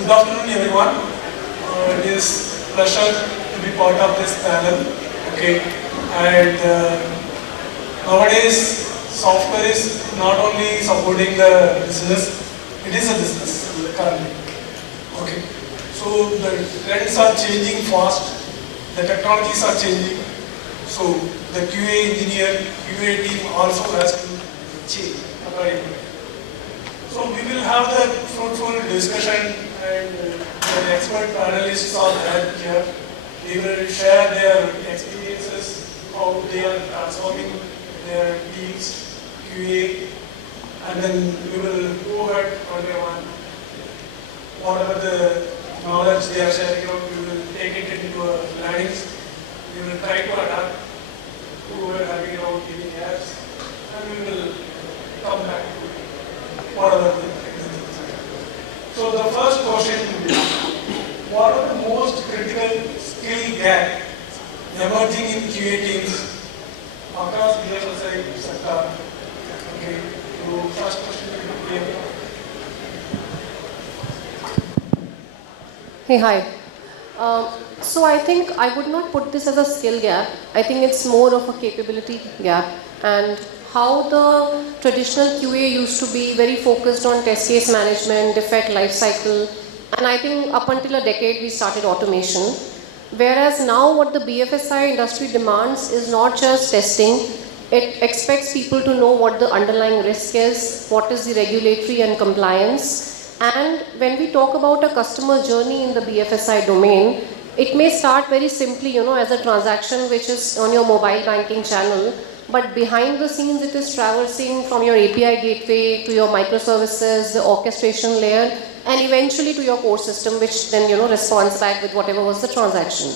Good afternoon, everyone. It is a pleasure to be part of this panel. Okay, and nowadays software is not only supporting the business; it is a business currently. Okay, so the trends are changing fast. The technologies are changing. So the QA engineer, QA team also has to change accordingly. So we will have the fruitful discussion and the expert panelists are here. They will share their experiences, how they are transforming their teams, QA, and then we will go ahead one by one. Whatever the knowledge they are sharing out, we will take it into learnings. We will try to adapt who are having out any gaps, and we will come back to whatever the things. So the first question will be, what are the most critical skill gap emerging in QA teams across BFSI sector? Okay, so first question will be Priyanka. Hey, hi. So I think I would not put this as a skill gap. I think it's more of a capability gap, and how the traditional QA used to be very focused on test case management, defect lifecycle, and I think up until a decade we started automation. Whereas now what the BFSI industry demands is not just testing, it expects people to know what the underlying risk is, what is the regulatory and compliance. And when we talk about a customer journey in the BFSI domain, it may start very simply, as a transaction which is on your mobile banking channel, but behind the scenes it is traversing from your API gateway to your microservices, the orchestration layer, and eventually to your core system, which then, responds back with whatever was the transaction.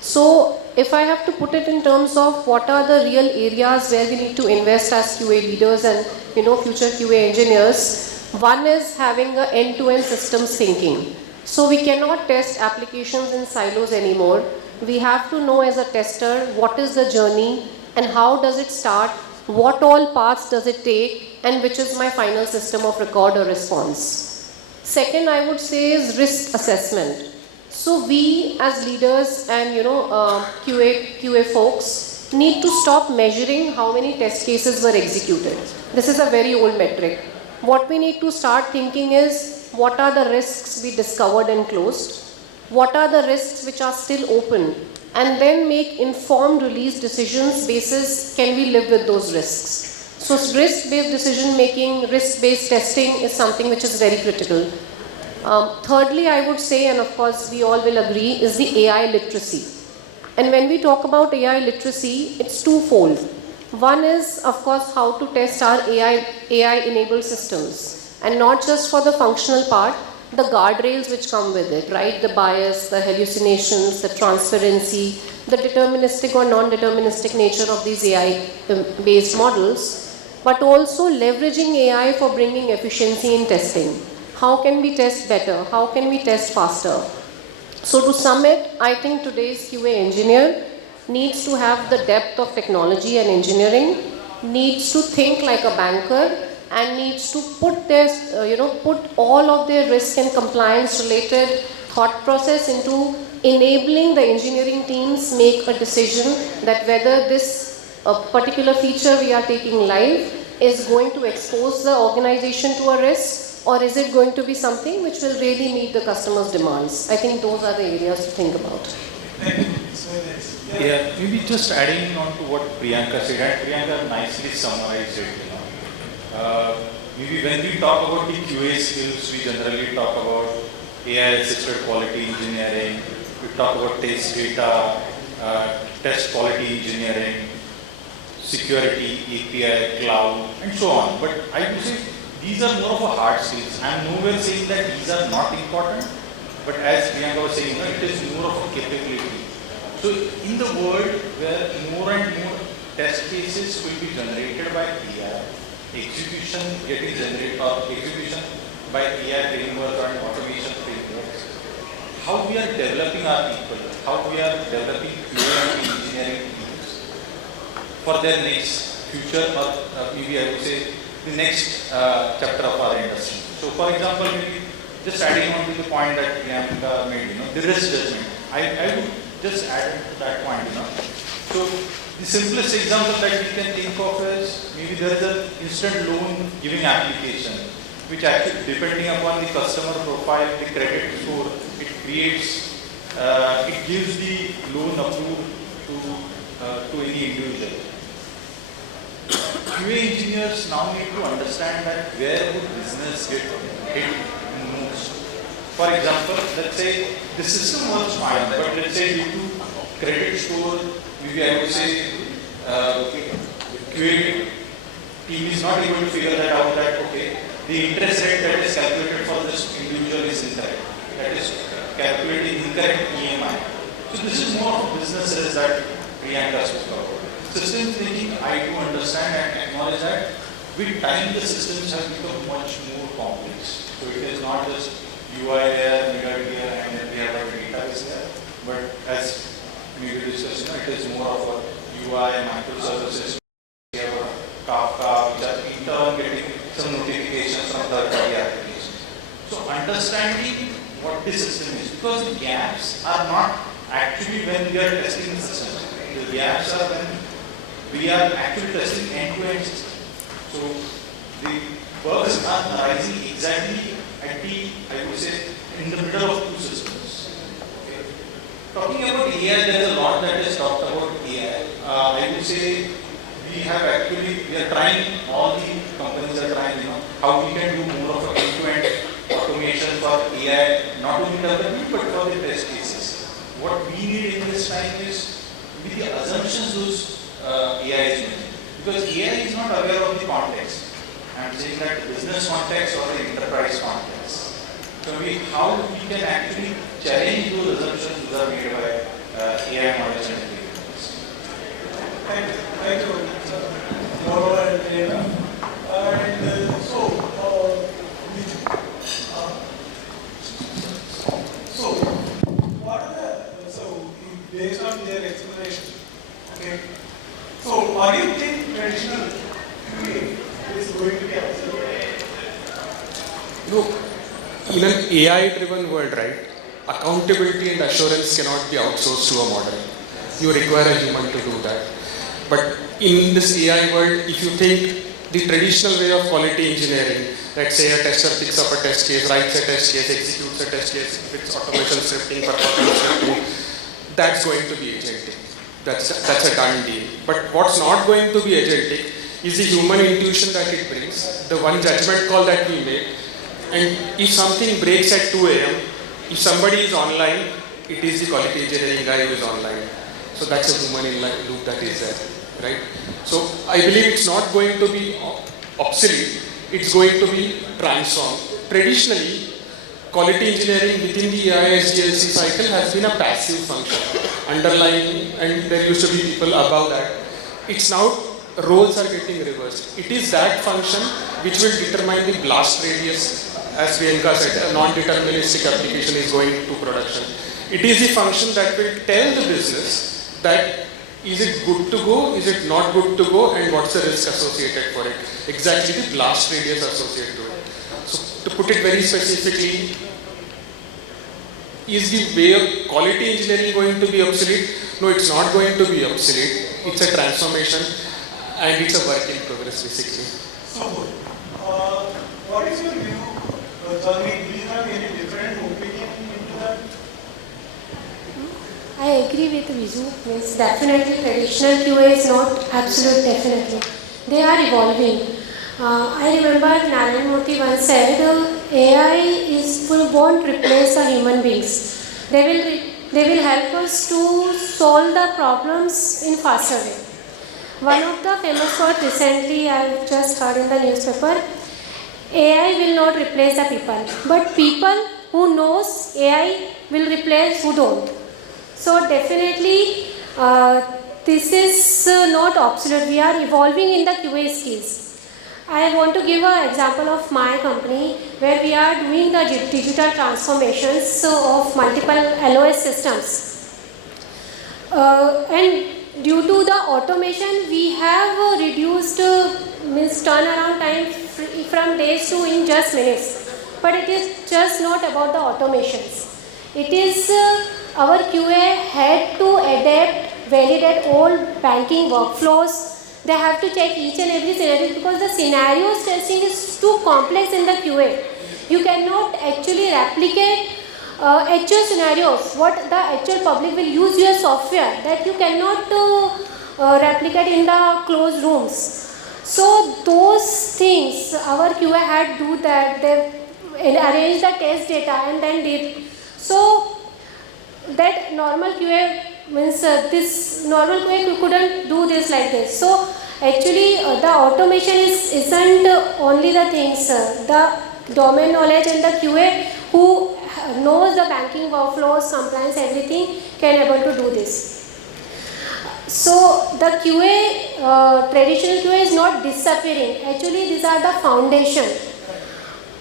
So if I have to put it in terms of what are the real areas where we need to invest as QA leaders and, future QA engineers, one is having an end-to-end systems thinking. So we cannot test applications in silos anymore. We have to know as a tester what is the journey and how does it start, what all paths does it take, and which is my final system of record or response. Second, I would say is risk assessment. So we as leaders and QA folks need to stop measuring how many test cases were executed. This is a very old metric. What we need to start thinking is, what are the risks we discovered and closed? What are the risks which are still open? And then make informed release decisions basis, can we live with those risks? So risk-based decision making, risk-based testing is something which is very critical. Thirdly, I would say, and of course we all will agree, is the AI literacy. And when we talk about AI literacy, it's twofold. One is, of course, how to test our AI-enabled systems, and not just for the functional part, the guardrails which come with it, right? The bias, the hallucinations, the transparency, the deterministic or non-deterministic nature of these AI-based models, but also leveraging AI for bringing efficiency in testing. How can we test better? How can we test faster? So to sum it, I think today's QA engineer needs to have the depth of technology and engineering, needs to think like a banker, and needs to put their, put all of their risk and compliance related thought process into enabling the engineering teams make a decision that whether this particular feature we are taking live is going to expose the organization to a risk, or is it going to be something which will really meet the customer's demands. I think those are the areas to think about. Thank you. It's very nice. Yeah, maybe just adding on to what Priyanka said, and Priyanka nicely summarized it. Maybe when we talk about the QA skills, we generally talk about AI-assisted quality engineering, we talk about test data, test quality engineering, security, API, cloud, and so on. But I would say these are more of a hard skills. I am nowhere saying that these are not important, but as Priyanka was saying, it is more of a capability. So in the world where more and more test cases will be generated by AI, execution getting generated or execution by AI frameworks and automation frameworks, how we are developing our people, how we are developing QA and engineering teams for their next future, or maybe I would say the next chapter of our industry. So for example, maybe just adding on to the point that Priyanka made, the risk judgment. I would just add to that point, So the simplest example that we can think of is maybe there is an instant loan giving application, which actually depending upon the customer profile, the credit score, it creates, it gives the loan approved to any individual. QA engineers now need to understand that where would business get hit most. For example, let's say the system works fine, but let's say due to credit score, maybe I would say QA team is not able to figure that out that okay, the interest rate that is calculated for this individual is incorrect. That is calculating incorrect EMI. So this is more of businesses that Priyanka spoke about. System thinking, I do understand and acknowledge that with time the systems have become much more complex. So it is not just UI there, middle here, and then we have a database there. But as we discussed, it is more of a UI, microservices, we have a Kafka, which are in turn getting some notifications from third-party applications. So understanding what the system is, because the gaps are not actually when we are testing the system. The gaps are when we are actually testing end-to-end system. So the bugs are arising exactly at the, I would say, in the middle of two systems. Okay. Talking about AI, there is a lot that is talked about AI. I would say we are trying, all the companies are trying, how we can do more of a end-to-end automation for AI, not only development, but for the test cases. What we need in this time is with the assumptions those AI is making. Because AI is not aware of the context. I am saying that the business context or the enterprise context. So how we can actually challenge those assumptions that are made by AI models and algorithms. Thank you, Gaurav and Priyanka. And Biju. Based on their explanation, okay. So, why do you think traditional QA is going to be obsolete? Look, in an AI-driven world, right, accountability and assurance cannot be outsourced to a model. You require a human to do that. But in this AI world, if you think the traditional way of quality engineering, let's say a tester picks up a test case, writes a test case, executes a test case, if it's automation scripting, performance scripting, that's going to be agentic. That's a done deal. But what's not going to be agentic is the human intuition that it brings, the one judgment call that we make. And if something breaks at 2 a.m., if somebody is online, it is the quality engineering guy who is online. So that's a human in loop that is there, right? So I believe it's not going to be obsolete, it's going to be transformed. Traditionally, quality engineering within the AI HDFC cycle has been a passive function, underlying, and there used to be people above that. It's now, roles are getting reversed. It is that function which will determine the blast radius. As Priyanka said, a non-deterministic application is going to production. It is the function that will tell the business that is it good to go, is it not good to go, and what's the risk associated for it. Exactly the blast radius associated to it. So to put it very specifically, is the way of quality engineering going to be obsolete? No, it's not going to be obsolete. It's a transformation and it's a work in progress basically. So good. What is your view, Janhavi? Do you have any different opinion into that? I agree with Biju. Means definitely traditional QA is not absolute, definitely. They are evolving. I remember Gnanaguru once said, AI won't replace the human beings. They will help us to solve the problems in faster way. One of the famous quote recently I just heard in the newspaper, AI will not replace the people, but people who knows AI will replace who don't. So definitely this is not obsolete. We are evolving in the QA skills. I want to give an example of my company where we are doing the digital transformations of multiple LOS systems. And due to the automation, we have reduced turnaround time from days to in just minutes. but it is just not about the automations. It is our QA had to adapt, validate all banking workflows. They have to check each and every scenario because the scenarios testing is too complex in the QA. You cannot actually replicate actual scenarios, what the actual public will use your software, that you cannot replicate in the closed rooms. So those things, our QA had to do that, they arrange the test data and then did. So that normal QA means this normal QA couldn't do this like this. So actually the automation isn't only the things, the domain knowledge and the QA who knows the banking workflows, compliance, everything can able to do this. So the QA, traditional QA is not disappearing. Actually these are the foundation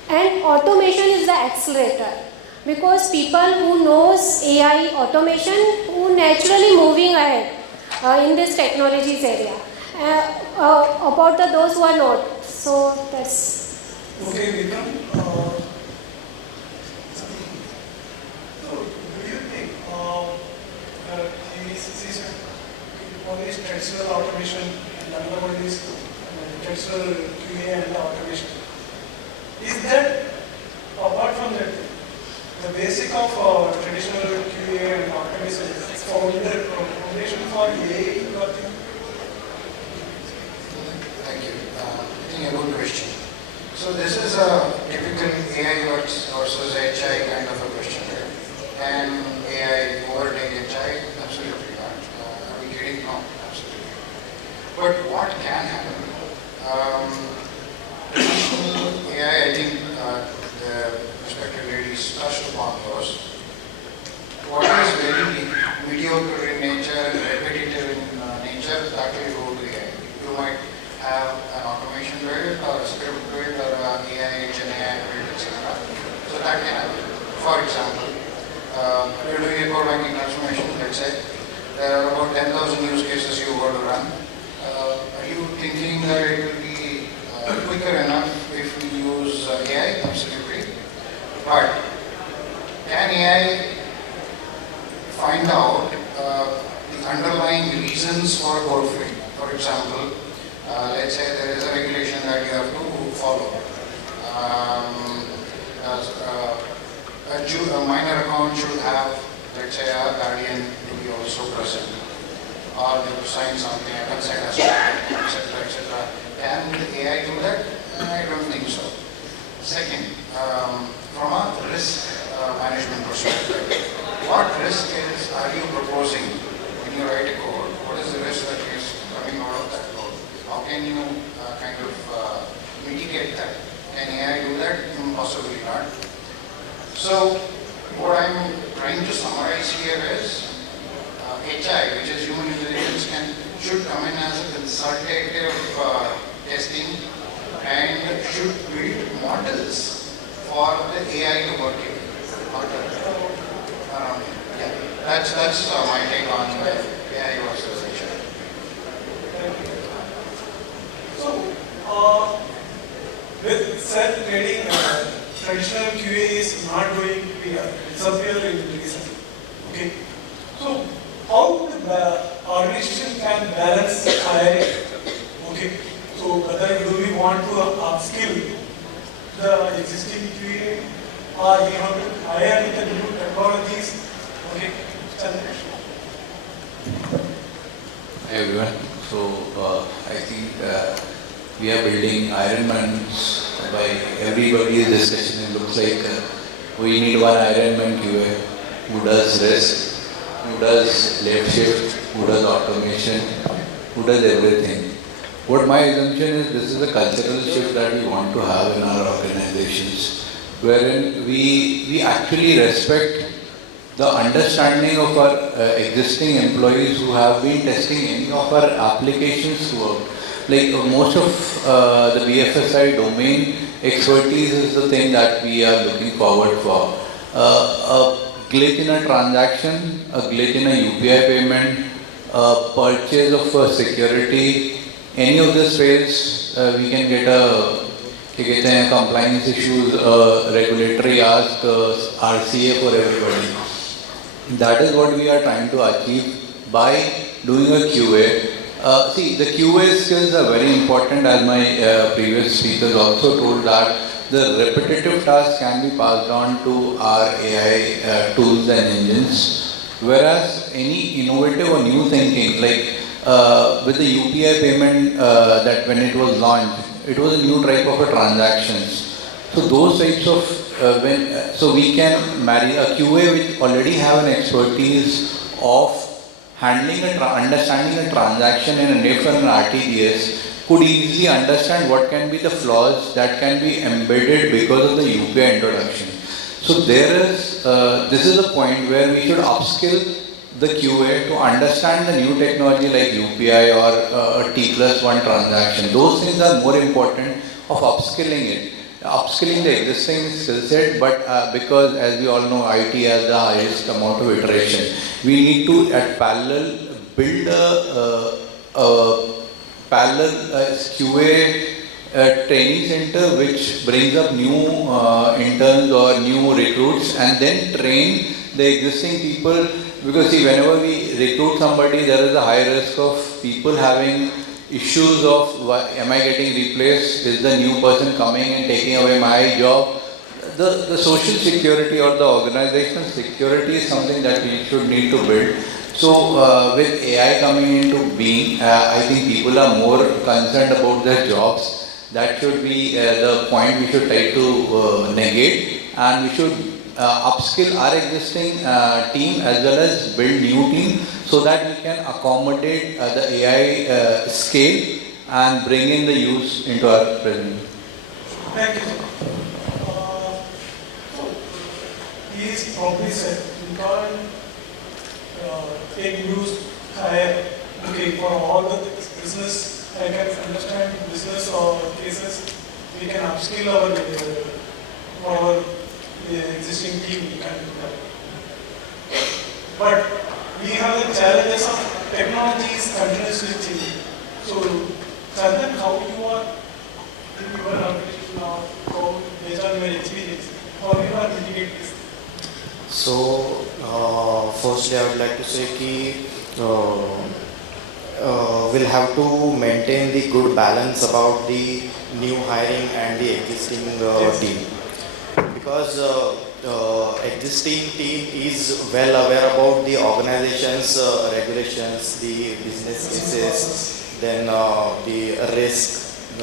and automation is the accelerator, because people who knows AI automation who naturally moving ahead in this technologies area. About those who are not. So that's... Okay, Vikram. So do you think one is traditional automation and another one is traditional QA and automation? Is that, apart from that, the basic of traditional QA and automation is foundation for AI, you are thinking? Thank you. I think a good question. So this is a typical AI versus HI kind of a question here. Can AI overtake HI? Absolutely not. Are we kidding? No, absolutely. But what can happen? Traditional AI, I think the respected ladies touched upon those. What is very mediocre in nature, repetitive in nature, that will go to AI. You might have an automation build or a script build or an AI, GenAI build, etc. So that can happen. For example, you're doing a core banking transformation, let's say. There are about 10,000 use cases you want to run. Are you thinking that it will be quicker enough if we use AI? Absolutely. But can AI find out the underlying reasons for code filling? For example, let's say there is a regulation that you have to follow. A minor account should have, let's say, a guardian to be also present, or they to sign something, a consent has to be, etc., etc. Can the AI do that? I don't think so. Second, from a risk management perspective, what risk are you proposing when you write a code? What is the risk that is coming out of that code? How can you kind of mitigate that? Can AI do that? Possibly not. So what I'm trying to summarize here is HI, which is human intelligence, should come in as a consultative testing and should build models for the AI to work in. That's my take on AI versus HI. So, with self-grading, traditional QA is not going to be disappear in recent. Okay. So, how the organization can balance hiring? Okay. So, whether do we want to upskill the existing QA or we have to hire with the new technologies? Okay. Chandresh. Hi everyone. So I think we are building Ironmans. By everybody's discussion, it looks like we need one Ironman QA who does risk, who does left shift, who does automation, who does everything. What my assumption is, this is a cultural shift that we want to have in our organizations, wherein we actually respect the understanding of our existing employees who have been testing any of our applications throughout. Like most of the BFSI domain expertise is the thing that we are looking forward for. A glitch in a transaction, a glitch in a UPI payment, a purchase of a security, any of this fails, we can get a क्या कहते हैं compliance issues, regulatory ask, RCA for everybody. That is what we are trying to achieve by doing a QA. See, the QA skills are very important, as my previous speakers also told that the repetitive tasks can be passed on to our AI tools and engines, whereas any innovative or new thinking, like with the UPI payment that when it was launched, it was a new type of a transactions. So those types of so we can marry a QA which already have an expertise of handling understanding a transaction in a NIF and an RTGS, could easily understand what can be the flaws that can be embedded because of the UPI introduction. So there is this is a point where we should upskill the QA to understand the new technology like UPI or a T+1 transaction. Those things are more important of upskilling it. Upskilling the existing skill set, but because as we all know, IT has the highest amount of iteration, we need to at parallel build a parallel QA training center which brings up new interns or new recruits and then train the existing people, because see, whenever we recruit somebody, there is a high risk of people having issues of am I getting replaced, is the new person coming and taking away my job. The social security or the organizational security is something that we should need to build. So with AI coming into being, I think people are more concerned about their jobs. That should be the point we should try to negate, and we should upskill our existing team as well as build new team so that we can accommodate the AI scale and bring in the use into our present. Thank you. He is probably said we can't take news higher looking for all the business. I can understand business or cases. We can upskill our the existing team we can do that. But we have the challenges of technologies continuously changing. So, Chandan, how you are in your organization now, how based on your experience, how you are mitigating this? So, firstly, I would like to say that we'll have to maintain the good balance about the new hiring and the existing team. Because existing team is well aware about the organization's regulations, the business cases, then the risk,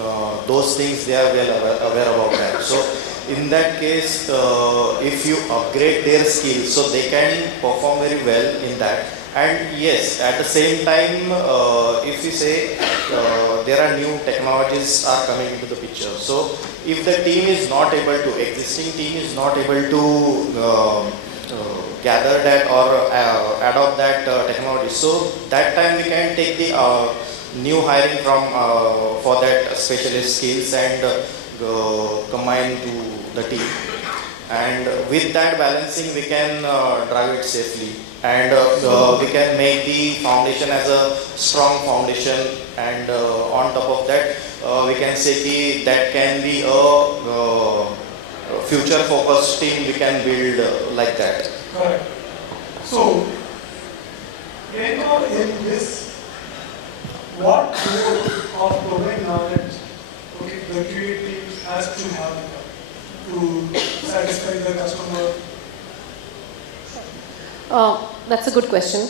those things they are well aware about that. So in that case, if you upgrade their skills, so they can perform very well in that. And yes, at the same time, if you say there are new technologies are coming into the picture. So if the team is not able to, existing team is not able to gather that or adopt that technology, so that time we can take the new hiring from for that specialist skills and combine to the team. And with that balancing, we can drive it safely, and we can make the foundation as a strong foundation, and on top of that we can say that can be a future focused team we can build like that. Correct. So, Priyanka, in this, what role of domain knowledge the QA team has to have to satisfy the customer? That's a good question.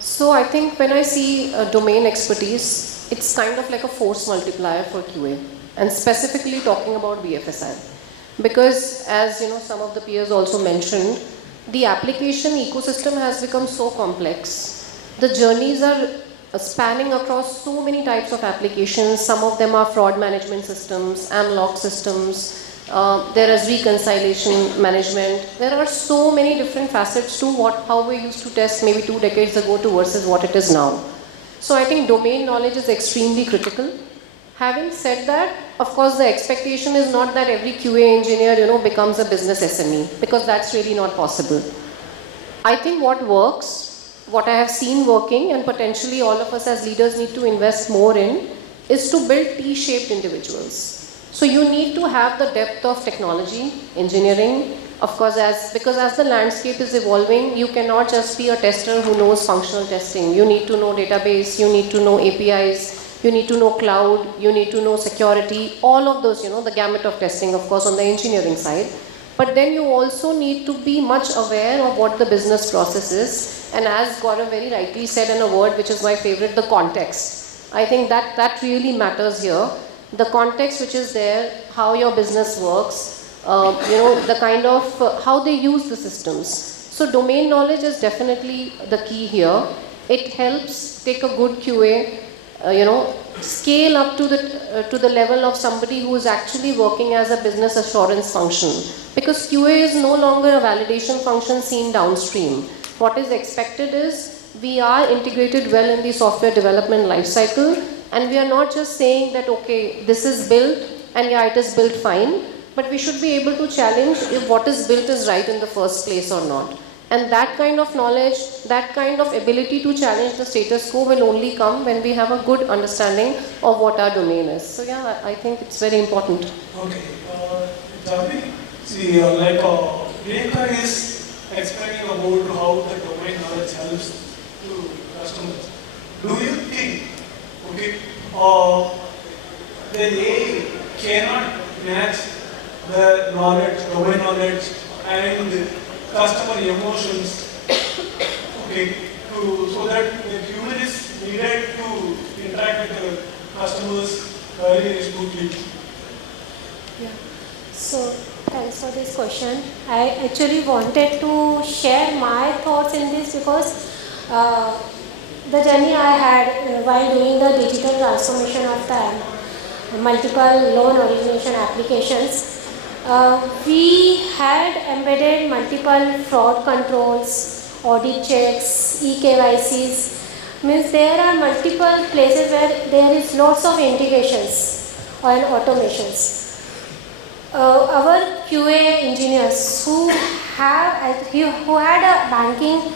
So I think when I see domain expertise, it's kind of like a force multiplier for QA, and specifically talking about BFSI. Because as you know, some of the peers also mentioned, the application ecosystem has become so complex. The journeys are spanning across so many types of applications. Some of them are fraud management systems, AMLOC systems, there is reconciliation management. There are so many different facets to how we used to test maybe 2 decades ago to versus what it is now. So I think domain knowledge is extremely critical. Having said that, of course the expectation is not that every QA engineer becomes a business SME, because that's really not possible. I think what works, what I have seen working, and potentially all of us as leaders need to invest more in, is to build T-shaped individuals. So you need to have the depth of technology, engineering, of course, because as the landscape is evolving, you cannot just be a tester who knows functional testing. You need to know database, you need to know APIs, you need to know cloud, you need to know security, all of those, the gamut of testing, of course, on the engineering side. But then you also need to be much aware of what the business process is. And as Gaurav very rightly said in a word which is my favorite, the context. I think that really matters here. The context which is there, how your business works, the kind of how they use the systems. So domain knowledge is definitely the key here. It helps take a good QA, scale up to the level of somebody who is actually working as a business assurance function. Because QA is no longer a validation function seen downstream. What is expected is we are integrated well in the software development lifecycle, and we are not just saying that okay, this is built and yeah, it is built fine. But we should be able to challenge if what is built is right in the first place or not. And that kind of knowledge, that kind of ability to challenge the status quo will only come when we have a good understanding of what our domain is. So yeah, I think it's very important. Okay. Janhavi, see, Priyanka is explaining about how the domain knowledge helps to customers. Do you think, the AI cannot match the knowledge, domain knowledge and customer emotions, so that the human is needed to interact with the customers very smoothly? Yeah. So thanks for this question. I actually wanted to share my thoughts in this because the journey I had while doing the digital transformation of the multiple loan origination applications. We had embedded multiple fraud controls, audit checks, eKYCs. Means there are multiple places where there is lots of integrations and automations. Our QA engineers who had a banking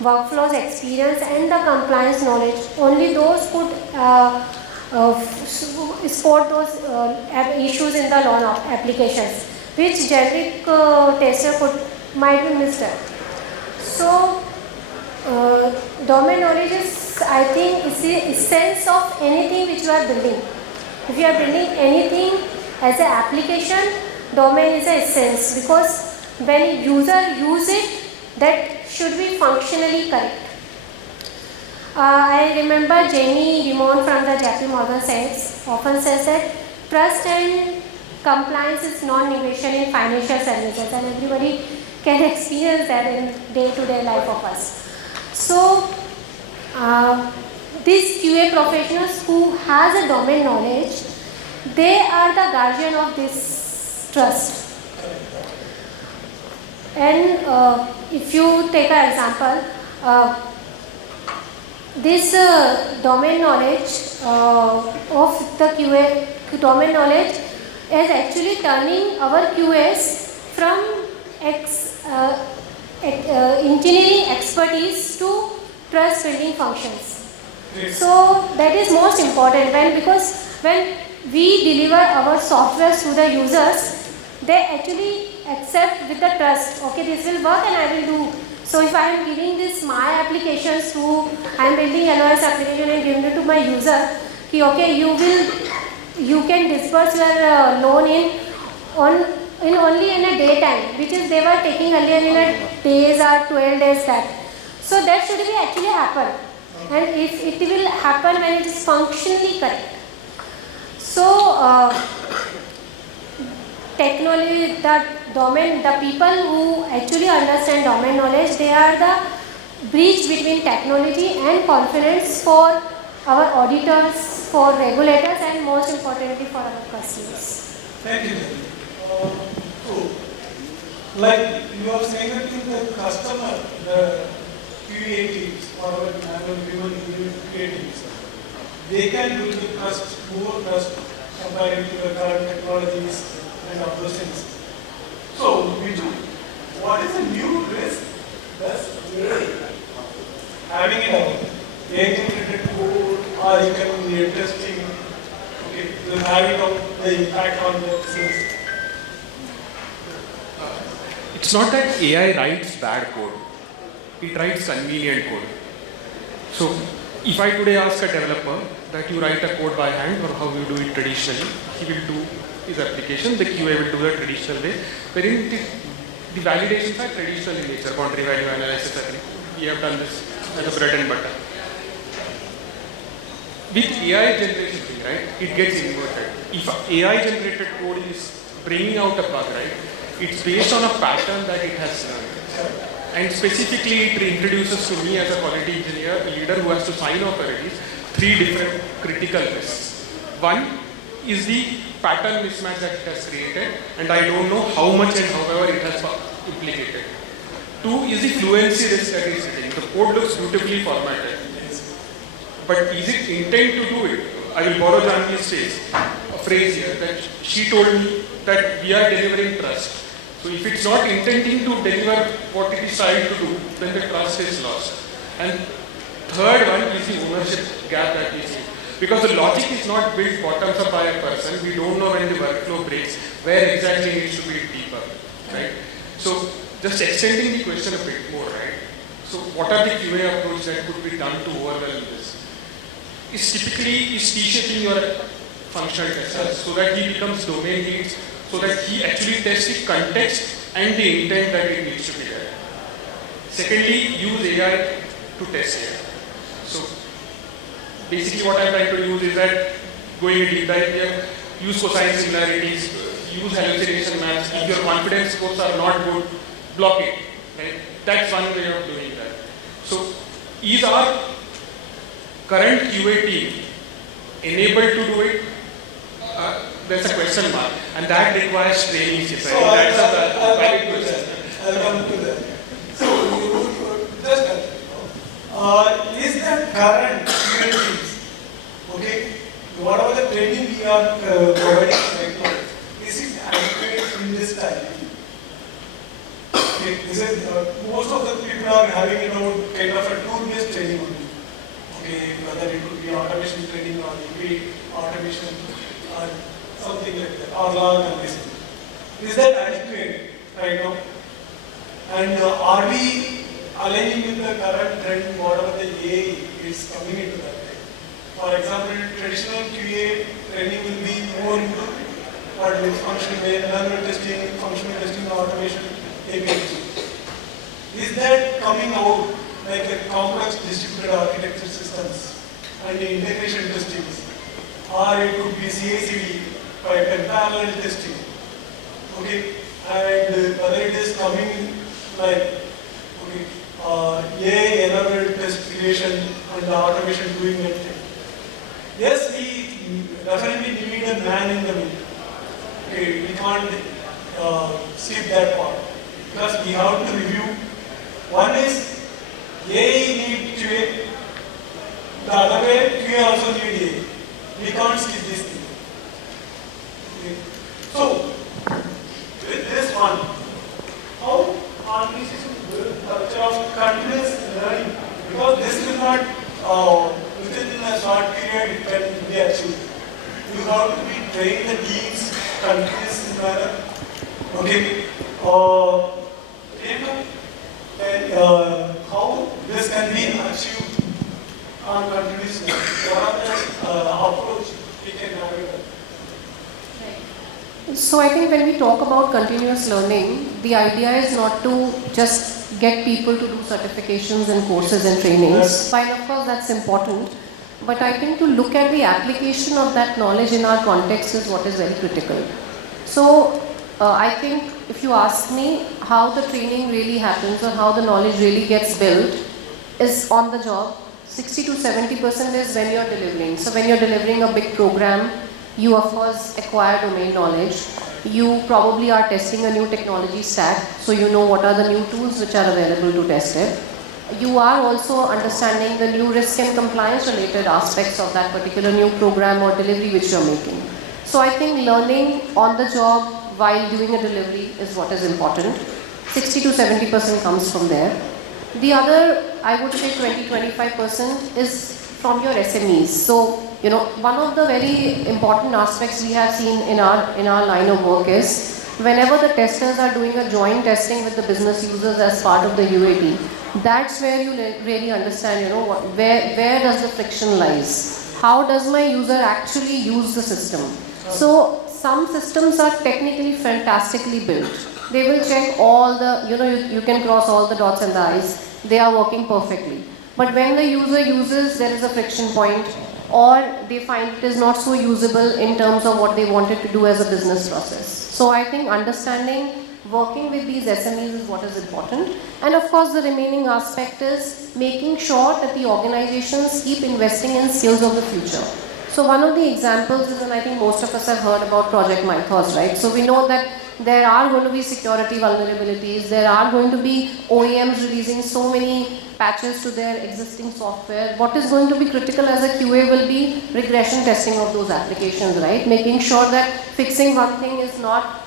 workflows experience and the compliance knowledge, only those could spot those issues in the loan applications, which generic tester might be missed out. So, domain knowledge is, I think, is the essence of anything which you are building. If you are building anything as an application, domain is the essence, because when user use it, that should be functionally correct. I remember Jamie Dimon from the JP Morgan often says that trust and compliance is non-negotiable in financial services, and everybody can experience that in day-to-day life of us. So, these QA professionals who has a domain knowledge, they are the guardian of this trust. And if you take an example, this domain knowledge of the QA domain knowledge is actually turning our QAs from engineering expertise to trust building functions. So that is most important because when we deliver our software to the users, they actually accept with the trust, okay, this will work and I will do. So if I am giving this my applications to, I am building Edelweiss application and giving it to my user, okay, you can disperse your loan in only in a daytime, which is they were taking earlier in a days or 12 days that. So that should be actually happen, and if it will happen when it is functionally correct. So technology, the people who actually understand domain knowledge, they are the bridge between technology and confidence for our auditors, for regulators, and most importantly for our customers. Thank you. So, like you are saying that the customer, the QA teams or manual QA teams, they can build the trust, more trust comparing to the current technologies and other things. So, Biju, what is the new risk that's having it out? AI-generated code, or you can be testing, okay, you have it out the impact on the business? It's not that AI writes bad code. It writes convenient code. So if I today ask a developer that you write a code by hand or how you do it traditionally, he will do his application, the QA will do the traditional way, wherein the validations are traditional in nature, boundary value analysis. We have done this as a bread and butter. With AI generation, right, it gets inverted. If AI generated code is bringing out a bug, right, it's based on a pattern that it has learned. And specifically, it introduces to me as a quality engineer, a leader who has to sign off already, 3 different critical risks. One is the pattern mismatch that it has created, and I don't know how much and however it has implicated. 2 is the fluency risk that is sitting. The code looks beautifully formatted, but is it intent to do it? I will borrow Janhavi's phrase here, that she told me that we are delivering trust. So if it's not intending to deliver what it is trying to do, then the trust is lost. And third one is the ownership gap that we see. Because the logic is not built bottoms up by a person, we don't know when the workflow breaks, where exactly it needs to be deeper, right? So just extending the question a bit more, right? So what are the QA approach that could be done to overwhelm this? Is typically T-shaping your functional testers so that he becomes domain leads, so that he actually tests the context and the intent that it needs to be there. Secondly, use AI to test AI. So basically what I'm trying to use is that going a deep dive here, use cosine similarities, use hallucination maps. If your confidence scores are not good, block it. Right? That's one way of doing that. So is our current QA team enabled to do it? There's a question mark, and that requires training. So that's a valid question. I'll come to that. So just is that current QA teams, okay, whatever the training we are providing right now, is it adequate in this time? Okay, this is, most of the people are having kind of a tool-based training only. Okay, whether it could be automation training or automation or something like that, or log analysis. Is that adequate right now? And are we aligning with the current trend, whatever the AI is coming into that? For example, traditional QA training will be more into what is functional manual testing, functional testing, automation, API testing. Is that coming out like a complex distributed architecture systems and the integration testings? Or it could be CI/CD, pipe and parallel testing. Okay, and whether it is coming like AI-enabled test creation and automation doing that thing. Yes, we definitely need a man in the middle. Okay, we can't skip that part because we have to review. One is AI need QA, the other way QA also need AI. We can't skip this thing. Okay. So, with this one, how organizations build culture of continuous learning? Because this will not, within a short period, it can be achieved. You have to be train the teams continuously manner. Okay. How this can be achieved on continuously? What are the approach we can have? So I think when we talk about continuous learning, the idea is not to just get people to do certifications and courses and trainings. While of course that's important, but I think to look at the application of that knowledge in our context is what is very critical. So I think if you ask me how the training really happens or how the knowledge really gets built is on the job. 60 to 70% is when you're delivering. So when you're delivering a big program, you of course acquire domain knowledge. You probably are testing a new technology stack, so you know what are the new tools which are available to test it. You are also understanding the new risk and compliance related aspects of that particular new program or delivery which you're making. So I think learning on the job while doing a delivery is what is important. 60 to 70% comes from there. The other, I would say 20-25% is from your SMEs. So, one of the very important aspects we have seen in our line of work is whenever the testers are doing a joint testing with the business users as part of the UAT, that's where you really understand, where does the friction lies? How does my user actually use the system? So some systems are technically fantastically built. They will check all the, you can cross all the dots and the i's. They are working perfectly. But when the user uses, there is a friction point, or they find it is not so usable in terms of what they wanted to do as a business process. So I think understanding, working with these SMEs is what is important. And of course, the remaining aspect is making sure that the organizations keep investing in skills of the future. So one of the examples is, and I think most of us have heard about Project Mythos, right? So we know that there are going to be security vulnerabilities, there are going to be OEMs releasing so many patches to their existing software. What is going to be critical as a QA will be regression testing of those applications, right? Making sure that fixing one thing is not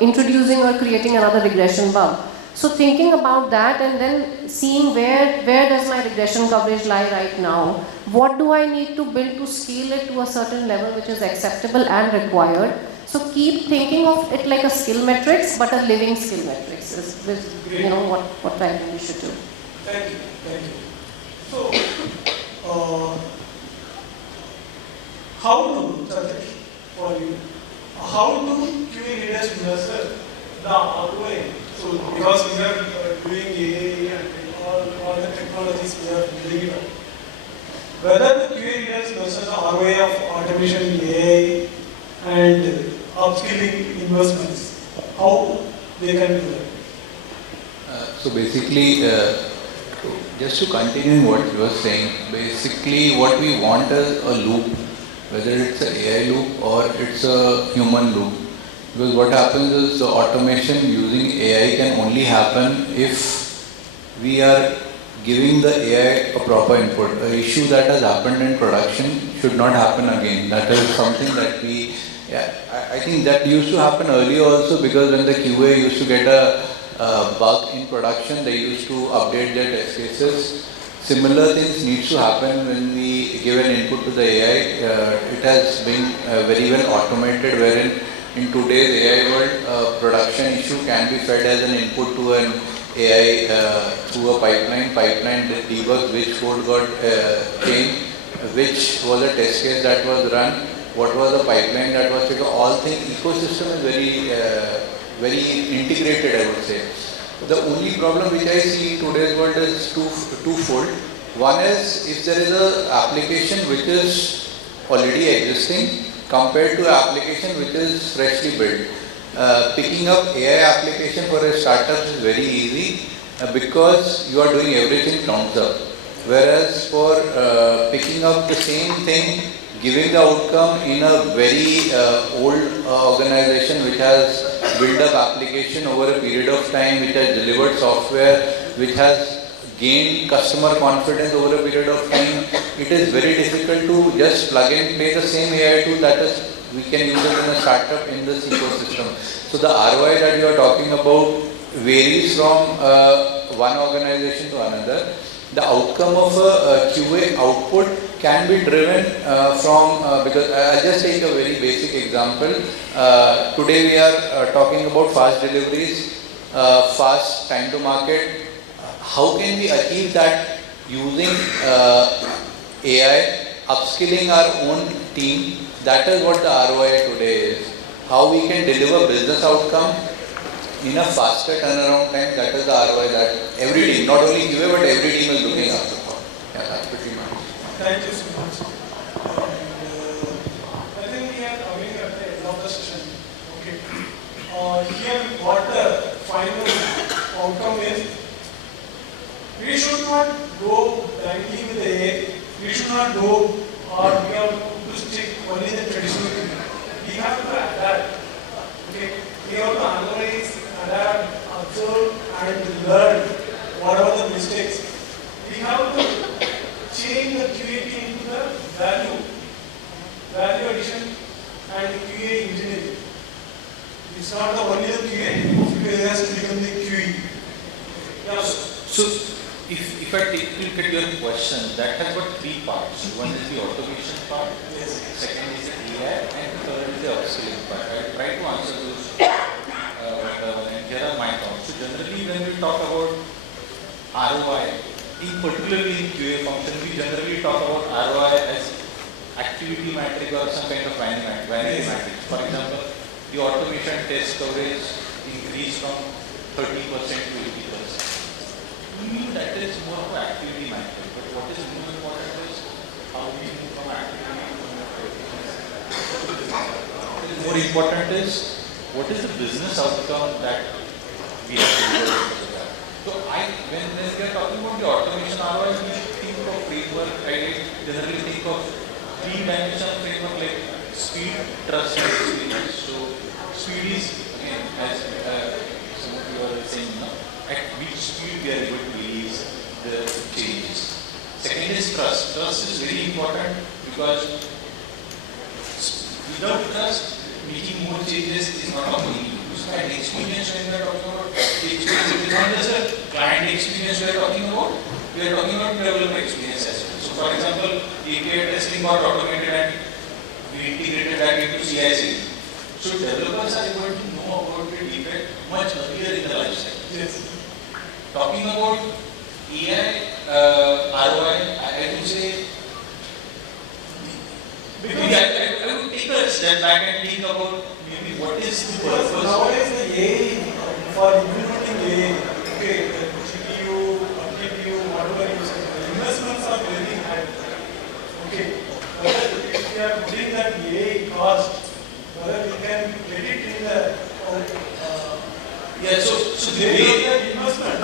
introducing or creating another regression bug. So thinking about that and then seeing where does my regression coverage lie right now? What do I need to build to scale it to a certain level which is acceptable and required? So keep thinking of it like a skill matrix, but a living skill matrix is what I think we should do. Thank you. So, Chandresh, for you, how do QA leaders measure the ROI? So, because we are doing AI and all the technologies we are building it up, whether the QA leaders measure the ROI of automation, AI, and upskilling investments, how they can do that? So basically, just to continue what you were saying, basically what we want is a loop, whether it's an AI loop or it's a human loop. Because what happens is the automation using AI can only happen if we are giving the AI a proper input. An issue that has happened in production should not happen again. That is something that I think that used to happen earlier also, because when the QA used to get a bug in production, they used to update their test cases. Similar things needs to happen when we give an input to the AI. It has been very well automated, wherein in today's AI world, production issue can be fed as an input to an AI through a pipeline that debugs which code got changed, which was a test case that was run, what was the pipeline that was taken. All things, ecosystem is very integrated, I would say. The only problem which I see in today's world is twofold. One is if there is an application which is already existing compared to an application which is freshly built. Picking up AI application for a startup is very easy because you are doing everything ground up. Whereas for picking up the same thing, giving the outcome in a very old organization which has built up application over a period of time, which has delivered software, which has gained customer confidence over a period of time, it is very difficult to just plug and play the same AI tool that is we can use it in a startup in this ecosystem. So the ROI that you are talking about varies from one organization to another. The outcome of a QA output can be driven from, because I'll just take a very basic example. Today we are talking about fast deliveries, fast time to market. How can we achieve that using AI, upskilling our own team? That is what the ROI today is. How we can deliver business outcome in a faster turnaround time, that is the ROI that every team, not only QA, but every team is looking after for. Yeah, that's pretty much. Thank you so much. I think we are coming at the end of the session. Okay. Here, what the final outcome is, we should not go blindly with the AI. We should not go, or we have to stick only the traditional thing. We have to adapt. Okay. We have to analyze, adapt, observe, and learn whatever the mistakes. We have to change the QA into the value addition and QA engineering. It's not only the QA has to become the QE. Yes. So if I take a look at your question, that has got three parts. One is the automation part, second is the AI, and third is the upskilling part. I'll try to answer those. And here are my thoughts. So generally, when we talk about ROI, particularly in QA function, we generally talk about ROI as activity metric or some kind of vanity metric. For example, the automation test coverage increased from 30% to 80%. That is more of an activity metric. But what is more important is how we move from activity to efficiency. What is more important is what is the business outcome that we have to do. So when we are talking about the automation ROI, we think of framework. I generally think of three-dimensional framework like speed, trust, and experience. So speed is, again, as some of you are saying, at which speed we are able to release the changes. Second is trust. Trust is very important because without trust, making more changes is not of any use. And experience, when we are talking about experience, it is not just a client experience we are talking about developer experience as well. So for example, API testing got automated and we integrated that into CI/CD. So developers are able to know about the defect much earlier in the life cycle. Yes. Talking about AI ROI, I would say, maybe I would take a step back and think about maybe what is the Because purpose. nowadays the AI, for implementing AI, okay, the GPU, GPU, whatever you say, the investments are very high. Okay, whether if we are putting that AI cost, whether we can get it in the So the they way, that investment,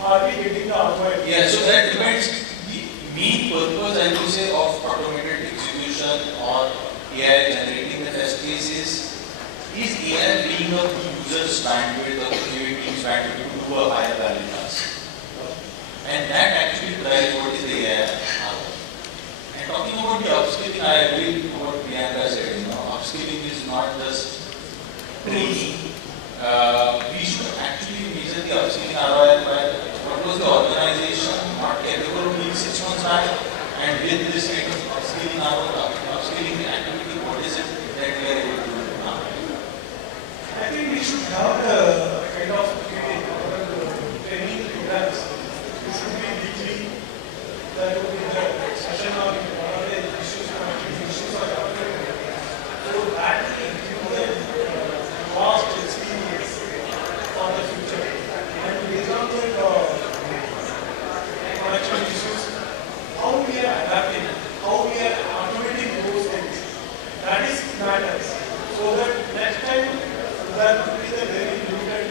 are we getting the ROI? yeah, so that depends. The main purpose, I would say, of automated execution or AI generating the test cases is AI freeing up the user's bandwidth or the QA team's bandwidth to do a higher value task. And that actually drives what is the AI ROI. And talking about the upskilling, I agree with what Priyanka said. Upskilling is not just training. We should actually measure the upskilling ROI by what was the organization not capable of doing 6 months back, and with this kind of upskilling upskilling activity, what is it that we are able to do now? I think we should have a kind of training programs. It should be weekly. That would be the session on what are the issues are happening. So that will give them vast experience for the future. And based on the production issues, how we are adapting, how we are automating those things. That is matters. So that next time there will be the very limited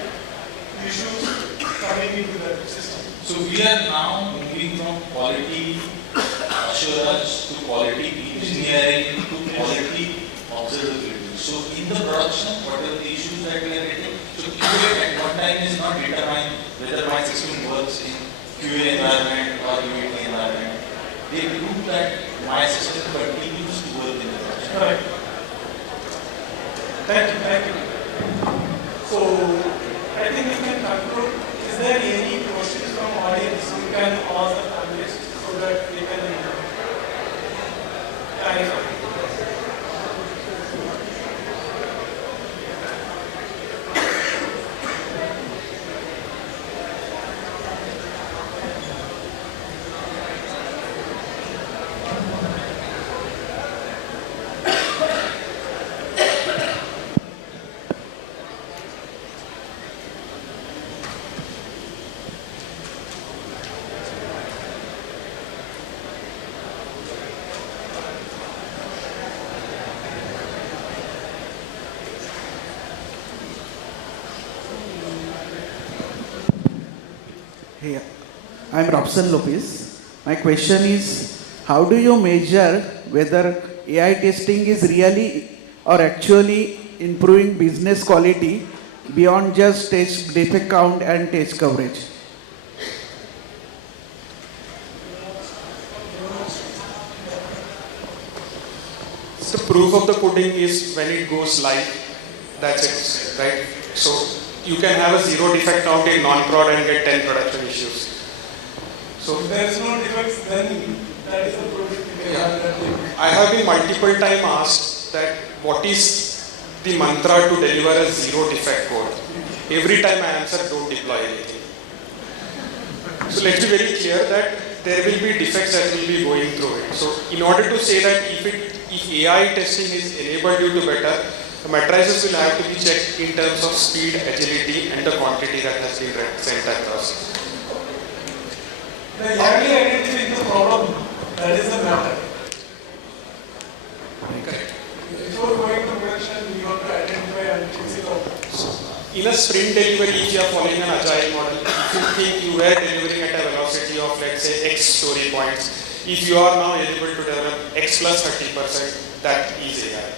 issues coming into the system. So we are now moving from quality assurance to quality engineering to quality observability. So in the production, whatever the issues that we are getting, so QA at one time is not determine whether my system works in QA environment or UAT environment. They prove that my system continues to work in the production. Right. Thank you. So I think we can conclude. Is there any questions from audience? You can ask the panelists so that they can clarify. Hey, I'm Robson Lopez. My question is, how do you measure whether AI testing is really or actually improving business quality beyond just test defect count and test coverage? So the proof of the pudding is when it goes live, that's it, right? So you can have a zero defect count in non-prod and get 10 production issues. So So if there is no defects, then that is the product. I have been multiple times asked that what is the mantra to deliver a zero defect code. Every time I answer, don't deploy anything. So let's be very clear that there will be defects that will be going through it. So in order to say that if AI testing is enabled you to better, the matrices will have to be checked in terms of speed, agility, and the quantity that has been sent across. The early identifying the problem, that is the matter. Correct. Before going to production, we want to identify and fix it out. In a sprint delivery, if you are following an agile model, if you think you were delivering at a velocity of, let's say, X story points, if you are now able to develop X plus 30%, that is AI.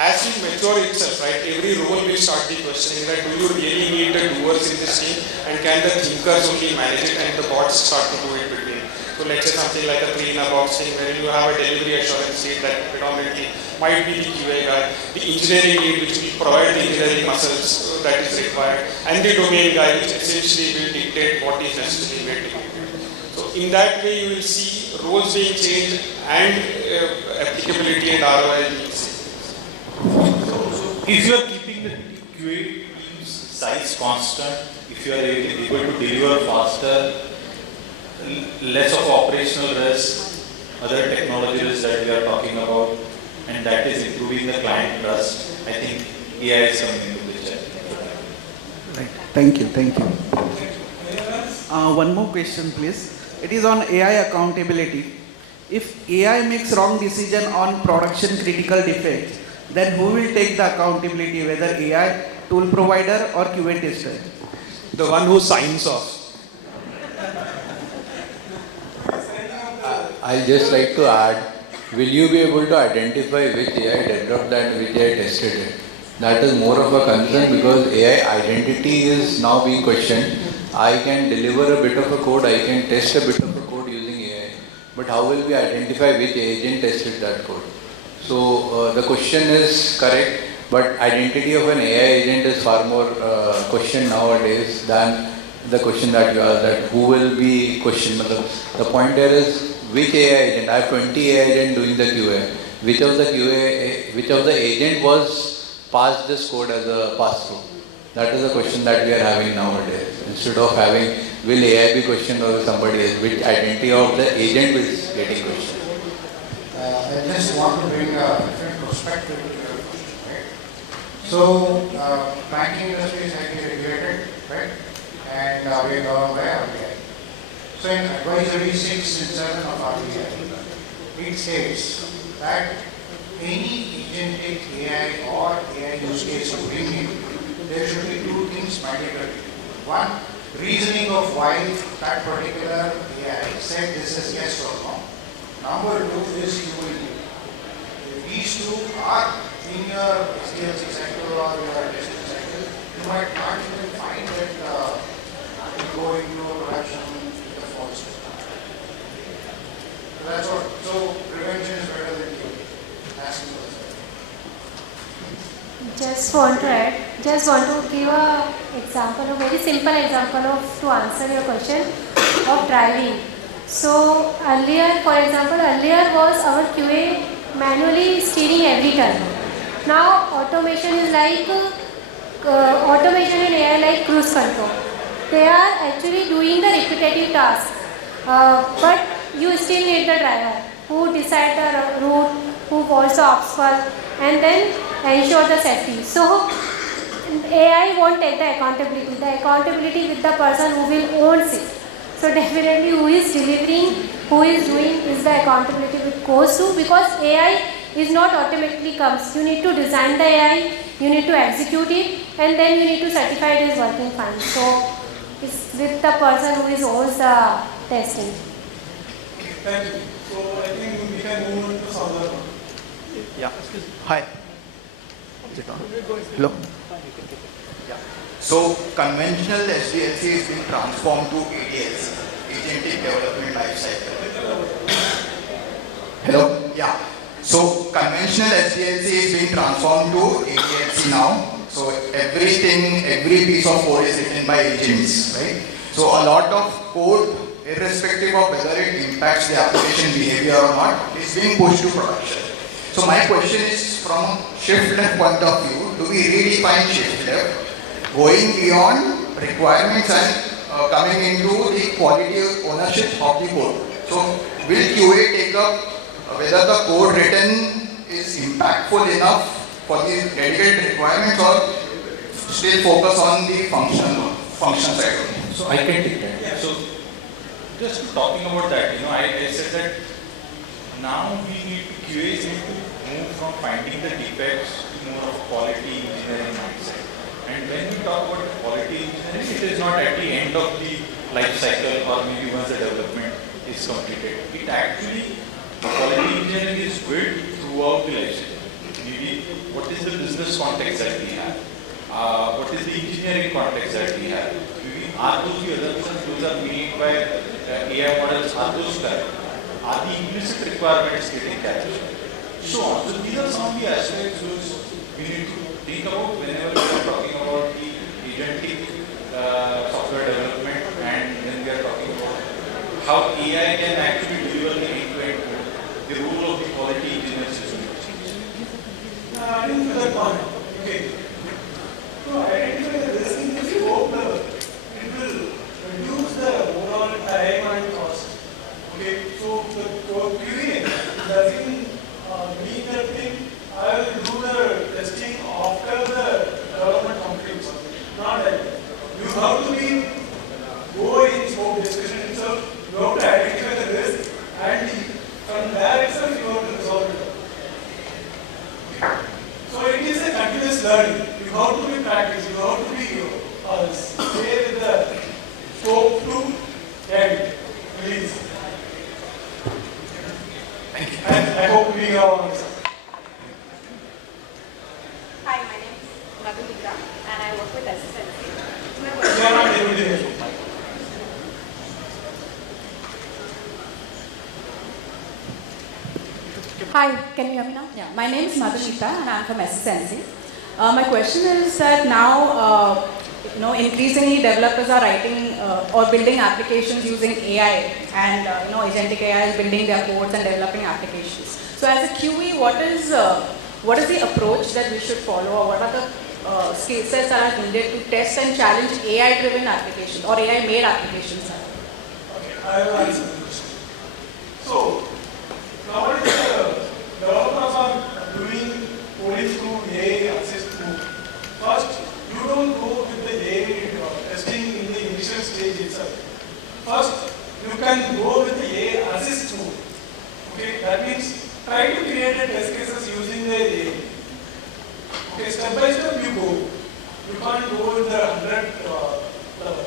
As you mature itself, right, every role will start the questioning that do you really need the doers in this team, and can the thinkers only manage it and the bots start to do it between. So let's say something like a 3-in-a-box thing where you have a delivery assurance lead that predominantly might be the QA guy, the engineering lead which will provide the engineering muscles that is required, and the domain guy which essentially will dictate what is necessarily made to be. So in that way you will see roles being changed and applicability and ROI being changed. If you are keeping the QA size constant, if you are able to deliver faster, less of operational risk, other technologies that we are talking about, and that is improving the client trust, I think AI is coming into the picture. Right. Thank you. Thank you. One more question, please. It is on AI accountability. If AI makes wrong decision on production critical defects, then who will take the accountability, whether AI, tool provider or QA tester? The one who signs off. I'll just like to add, will you be able to identify which AI developed that, which AI tested it? That is more of a concern because AI identity is now being questioned. I can deliver a bit of a code, I can test a bit of a code using AI, but how will we identify which agent tested that code? So the question is correct, but identity of an AI agent is far more questioned nowadays than the question that you asked, that who will be questioned. The point here is which AI agent. I have 20 AI agents doing the QA. Which of the agent was passed this code as a pass-through? That is the question that we are having nowadays. Instead of having will AI be questioned or somebody else, which identity of the agent is getting questioned. I just want to bring a different perspective to your question, right? So, banking industry is highly regulated, right? And we are governed by RBI. So, in advisory 6 and 7 of RBI, it states that any agentic AI or AI use case you bring in, there should be two things mandatory. One, reasoning of why that particular AI said this is yes or no. Number 2 is humility. If these two are in your HDFC cycle or your testing cycle, you might not even find that you go into a production with a false start. So that's what. So prevention is better than cure. That's the Just want to give a example, a very simple example of to answer your question of driving. So earlier, for example, was our QA manually steering every turn. Now automation is like automation and AI like cruise control. They are actually doing the repetitive task, but you still need the driver who decide the route, who follows the obstacle, and then ensure the safety. So AI won't take the accountability. The accountability with the person who will own it. So definitely who is delivering, who is doing is the accountability which goes to, because AI is not automatically comes. You need to design the AI, you need to execute it, and then you need to certify it is working fine. So it's with the person who is owns the testing. Thank you. So I think we can move on to Sagar. Yeah. Hi. Is it on? Hello. Yeah. So conventional HDFC is being transformed to ADLC, Agentic Development Lifecycle. Hello. Yeah. So conventional HDFC is being transformed to ADLC now. So every piece of code is written by agents, right? So a lot of code, irrespective of whether it impacts the application behavior or not, is being pushed to production. So my question is, from a shift left point of view, do we redefine shift left, going beyond requirements and coming into the quality ownership of the code? So will QA take up whether the code written is impactful enough for the dedicated requirements, or still focus on the function side? So I can take that. So just talking about that, I said that now QAs need to move from finding the defects to more of quality engineering mindset. And when we talk about quality engineering, it is not at the end of the life cycle or maybe once the development is completed. It actually, quality engineering is built throughout the life cycle. Maybe what is the business context that we have? What is the engineering context that we have? Maybe are those the assumptions those are made by AI models, are those correct? Are the implicit requirements getting captured? So on. So these are some of the aspects which we need to think about whenever we are talking about the agentic software development, and when we are talking about how AI can actually deliver the end-to-end code. The role of the quality engineers is going to change. I didn't that point. Okay. To identify the risk in this scope level, it will reduce the overall time and cost. Okay, so the QA doesn't mean that thing. I will do the testing after the development completes. Not that. You have to be go in scope discussion itself. You have to identify the risk, and from there itself you have to resolve it. Okay. So it is a continuous learning. You have to be practiced. You have to be stay with the scope to end release. Thank you. And I hope we are on this. Hi, my name is Madhumita and I work with SMFG. We are not able to hear you. Hi, can you hear me now? Yeah, my name is Madhumita and I'm from SSNC. My question is that now, increasingly developers are writing or building applications using AI, and agentic AI is building their codes and developing applications. So as a QE, what is the approach that we should follow, or what are the skill sets that are needed to test and challenge AI-driven applications or AI-made applications? Okay, I will answer the question. So, nowadays developers are doing coding through AI assist tool. First, you don't go with the AI testing in the initial stage itself. First, you can go with the AI assist tool. Okay, that means try to create a test cases using the AI. Okay, step by step you go. You can't go with the 100 level.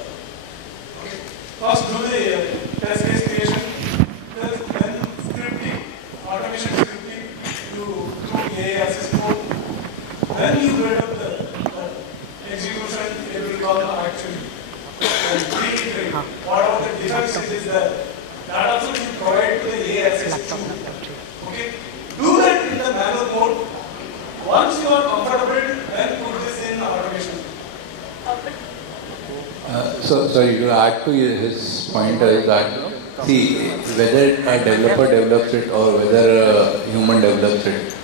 Okay, first do the test case creation, then scripting, automation scripting, you do AI assist tool. Then you build up the execution, it will come actually. Reiterate whatever the defects it is there. That also you provide to the AI assist tool. Okay? Do that in the manual mode. Once you are comfortable, then put this in automation. Sorry, to add to his point is that, see, whether a developer develops it or whether a human develops it,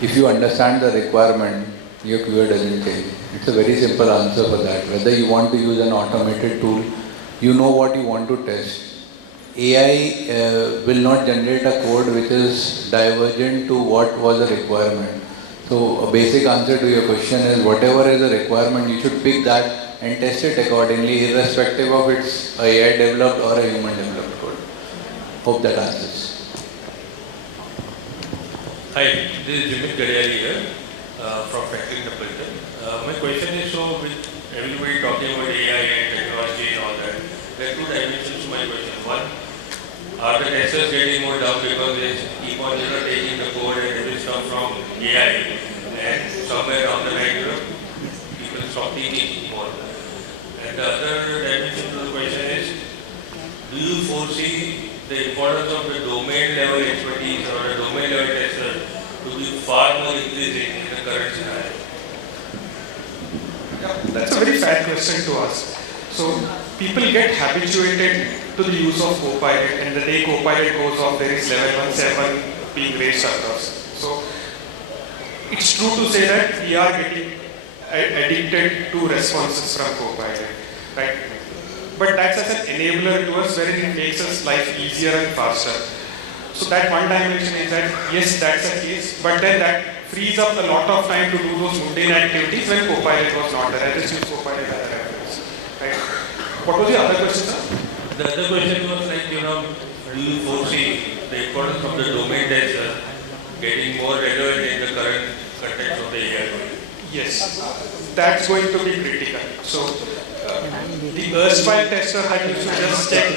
if you understand the requirement, your QA doesn't change. It's a very simple answer for that. Whether you want to use an automated tool, you know what you want to test. AI will not generate a code which is divergent to what was the requirement. So a basic answer to your question is whatever is the requirement, you should pick that and test it accordingly, irrespective of it's a AI developed or a human developed code. Hope that answers. Hi, this is Jimmy Gadiari here from Factory Templeton. My question is, so with everybody talking about AI and technology and all that, there are two dimensions to my question. One, are the testers getting more dumb because they keep on taking the code and every stuff from AI, and somewhere down the line, people stop thinking more. And the other dimension to the question is, do you foresee the importance of the domain level expertise or a domain level tester to be far more increasing in the current scenario? Yeah, that's a very fair question to ask. So people get habituated to the use of Copilot, and the day Copilot goes off, there is level 1.7 being raised across. So it's true to say that we are getting addicted to responses from Copilot, right? But that's as an enabler to us, wherein it makes us life easier and faster. So that one dimension is that, yes, that's the case, but then that frees up a lot of time to do those mundane activities when Copilot was not there. I just use Copilot as a reference, right? What was the other question, sir? The other question was like, do you foresee the importance of the domain tester getting more relevant in the current context of the AI? Yes, that's going to be critical. So the erstwhile tester had used to just check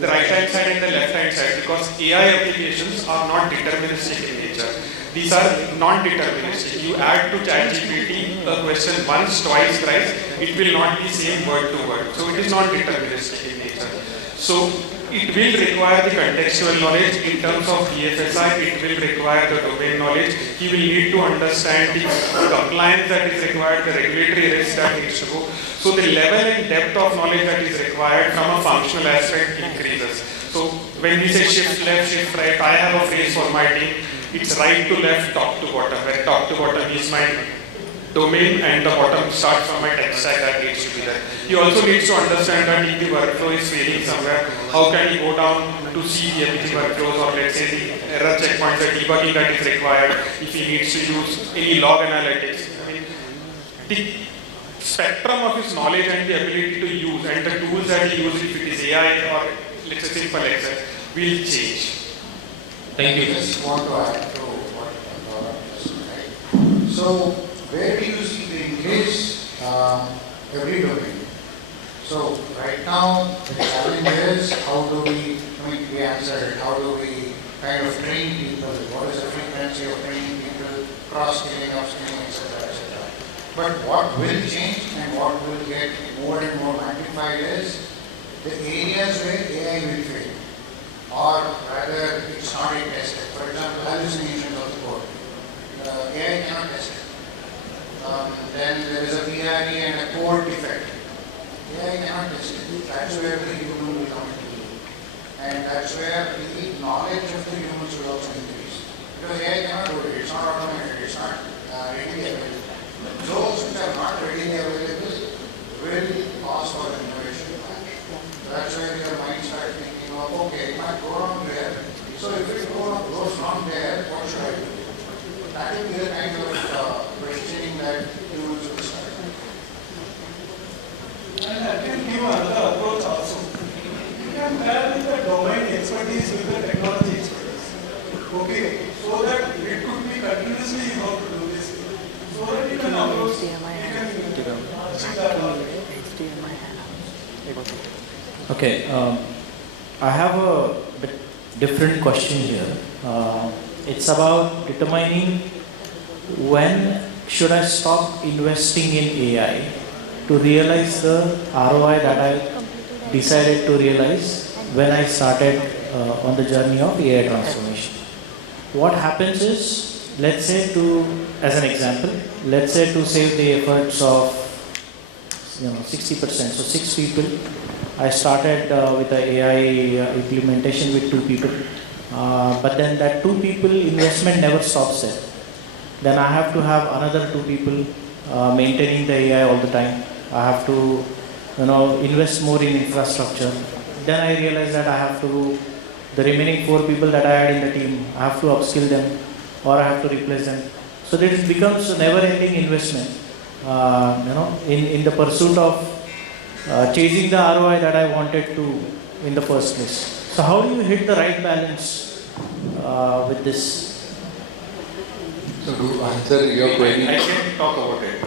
the right hand side and the left hand side, because AI applications are not deterministic in nature. These are non-deterministic. You add to ChatGPT a question once, twice, thrice, it will not be same word to word. So it is non-deterministic in nature. So it will require the contextual knowledge in terms of BFSI. It will require the domain knowledge. He will need to understand the compliance that is required, the regulatory risk that needs to go. So the level and depth of knowledge that is required from a functional aspect increases. So when we say shift left, shift right, I have a phrase for my team. It's right to left, top to bottom, where top to bottom is my domain and the bottom starts from my tech stack that needs to be there. He also needs to understand that if the workflow is failing somewhere, how can he go down to see the MPG workflows, or let's say the error checkpoints, the debugging that is required, if he needs to use any log analytics. I mean, the spectrum of his knowledge and the ability to use and the tools that he uses, if it is AI or let's say simple Excel, will change. Thank you. I just want to add to what Gaurav just said, right? So, where do you see the increase? Every domain. So, right now, the challenge is how do we, we answered, how do we kind of train people? What is the frequency of training people, cross-skilling, upskilling, etc., etc. But what will change and what will get more and more magnified is the areas where AI will fail. Or rather, it's not being tested. For example, hallucinations of the code. AI cannot test it. Then there is a PRE and a code defect. AI cannot test it. That's where the human will come into play. And that's where the knowledge of the humans will also increase. Because AI cannot do it. It's not automated. It's not readily available. Those which are not readily available will cause for innovation. So that's where your mind starts thinking, okay, it might go wrong there. So if it goes wrong there, what should I do? That will be the kind of questioning that humans will start. And I can give another approach also. You can pair with the domain expertise with the technology expertise. Okay, so that it could be continuously how to do this. So that you can approach, you can achieve that. Okay, I have a bit different question here. It's about determining when should I stop investing in AI to realize the ROI that I decided to realize when I started on the journey of AI transformation. What happens is, let's say as an example, let's say to save the efforts of 60%, so 6 people, I started with the AI implementation with 2 people, but then that 2 people investment never stops there. Then I have to have another 2 people maintaining the AI all the time. I have to invest more in infrastructure. Then I realized that I have to, the remaining 4 people that I had in the team, I have to upskill them or I have to replace them. So that it becomes a never-ending investment, in the pursuit of chasing the ROI that I wanted to in the first place. So how do you hit the right balance with this? So to answer your query, I can talk about it.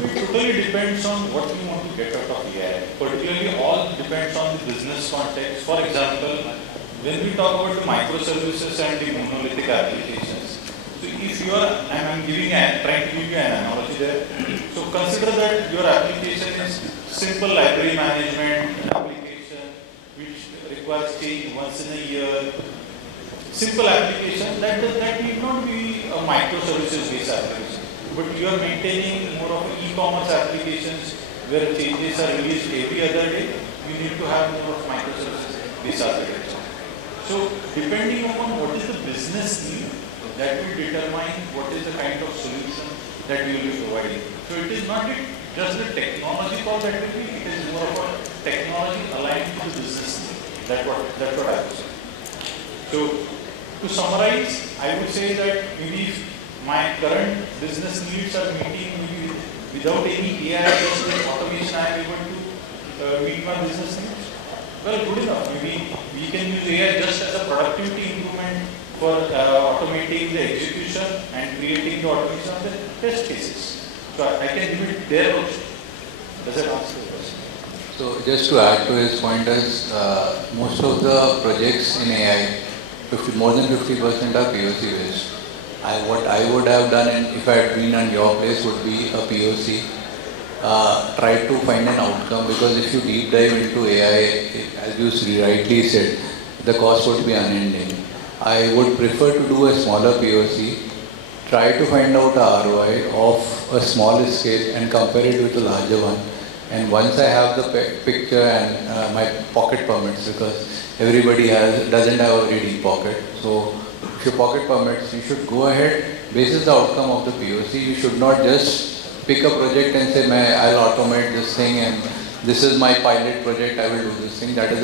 It totally depends on what you want to get out of AI. Particularly all depends on the business context. For example, when we talk about the microservices and the monolithic applications, so if you are, trying to give you an analogy there. So consider that your application is simple library management application which requires change once in a year. Simple application that need not be a microservices based application, but you are maintaining more of e-commerce applications where changes are released every other day, you need to have more of microservices-based architecture. So depending upon what is the business need, that will determine what is the kind of solution that we will be providing. So it is not just the technology call that will be, it is more of a technology aligned to the business need. That's what I would say. So to summarize, I would say that maybe if my current business needs are meeting maybe without any AI automation, I am able to meet my business needs. Well, good enough. Maybe we can use AI just as a productivity improvement for automating the execution and creating the automation of the test cases. So I can give it there also. Does that answer the question? So just to add to his point is, most of the projects in AI, more than 50% are POC based. What I would have done if I had been on your place would be a POC. Try to find an outcome, because if you deep dive into AI, as you rightly said, the cost would be unending. I would prefer to do a smaller POC, try to find out a ROI of a small scale and compare it with a larger one. And once I have the picture and my pocket permits, because everybody doesn't have a very deep pocket. So if your pocket permits, you should go ahead, basis the outcome of the POC. You should not just pick a project and say, I'll automate this thing and this is my pilot project, I will do this thing. That is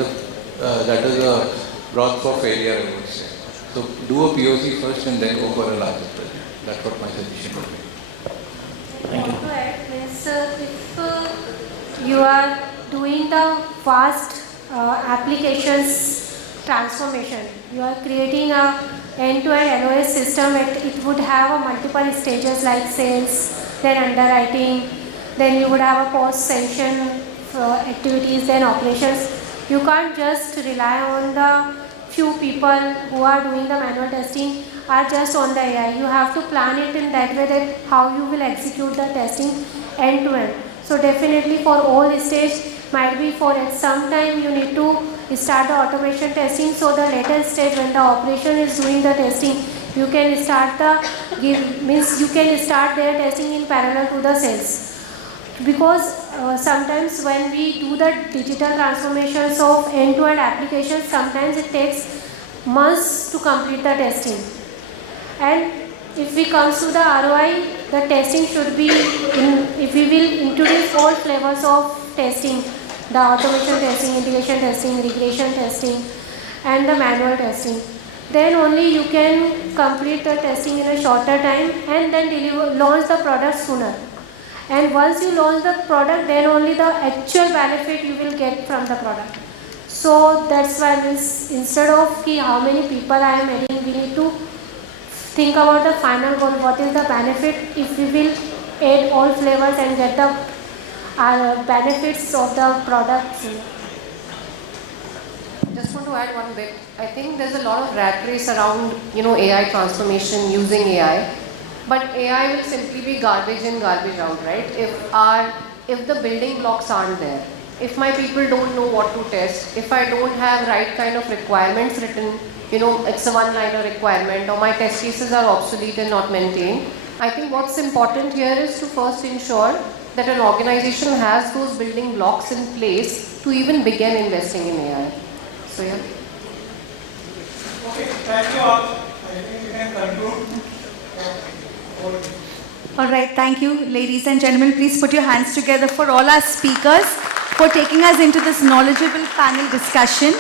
a broth for failure, I would say. So do a POC first and then go for a larger project. That's what my suggestion would be. Thank you. If you are doing the fast applications transformation, you are creating a end-to-end LOS system, it would have a multiple stages like sales, then underwriting, then you would have a post-sanction activities, then operations. You can't just rely on the few people who are doing the manual testing are just on the AI. You have to plan it in that way that how you will execute the testing end to end. So definitely for all stage, might be for at some time you need to start the automation testing. So the later stage when the operation is doing the testing, you can start their testing in parallel to the sales. Because sometimes when we do the digital transformations of end-to-end applications, sometimes it takes months to complete the testing. And if we come to the ROI, the testing should be, if we will introduce all flavors of testing, the automation testing, integration testing, regression testing, and the manual testing, then only you can complete the testing in a shorter time and then launch the product sooner. And once you launch the product, then only the actual benefit you will get from the product. So that's why instead of how many people I am adding, we need to think about the final goal. What is the benefit if we will add all flavors and get the benefits of the product. Just want to add one bit. I think there's a lot of rat race around, AI transformation using AI. But AI will simply be garbage in, garbage out, right? If the building blocks aren't there, if my people don't know what to test, if I don't have right kind of requirements written, it's a one-liner requirement, or my test cases are obsolete and not maintained, I think what's important here is to first ensure that an organization has those building blocks in place to even begin investing in AI. So yeah. Okay, thank you all. I think we can conclude. All right, thank you, ladies and gentlemen. Please put your hands together for all our speakers for taking us into this knowledgeable panel discussion.